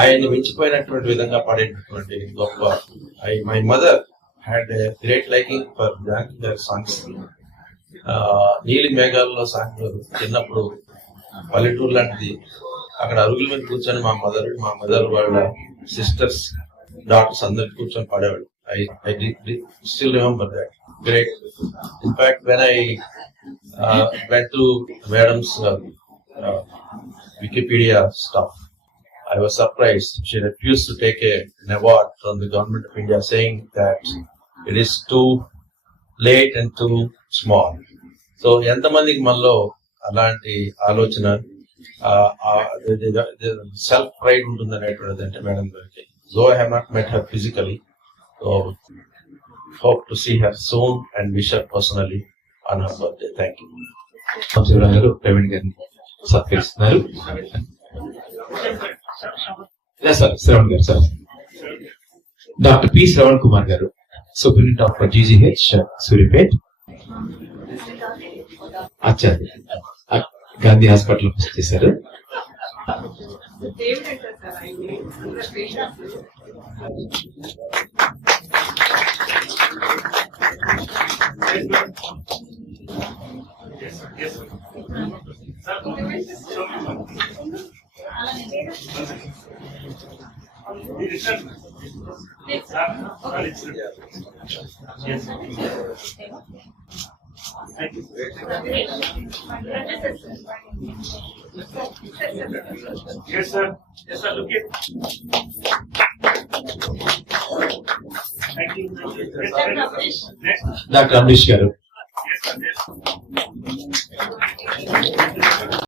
ఆయన్ని మించిపోయినటువంటి విధంగా పడేటటువంటి గొప్ప. My mother had a great liking for Janaki గారి సాంగ్స్. నీలి మేఘాల్లో సాంగ్ చిన్నప్పుడు పల్లెటూరు లాంటిది, అక్కడ అరుగుల మీద కూర్చొని మా మదర్ వాళ్ళ సిస్టర్స్, డాక్టర్స్ అందరు కూర్చొని పాడేవాళ్ళు. I still remember that. Great. In fact, when I went to Madam's Wikipedia stuff, I was surprised. She refused to take an award from the government of India, saying that it is too late and too small. So, ఎంతమందికి మనలో అలాంటి ఆలోచన, self pride ఉంటుంది అనేటువంటిది అంటే మేడం గారికి. So I have not met her physically. So hope to see her soon and wish her personally on her birthday. Thank you. గారు ప్రవీణ్ గారిని సత్కరిస్తున్నారు. Sir Shravan garu, sir doctor P Shravan Kumar garu, superintendent of GGH Suryapet, ఆచార్య Gandhi hospital చేశారు. Yes, sir. Yes, sir. Look it. Thank you. Next. Doctor Amrish గారు. Yes, sir. Yes.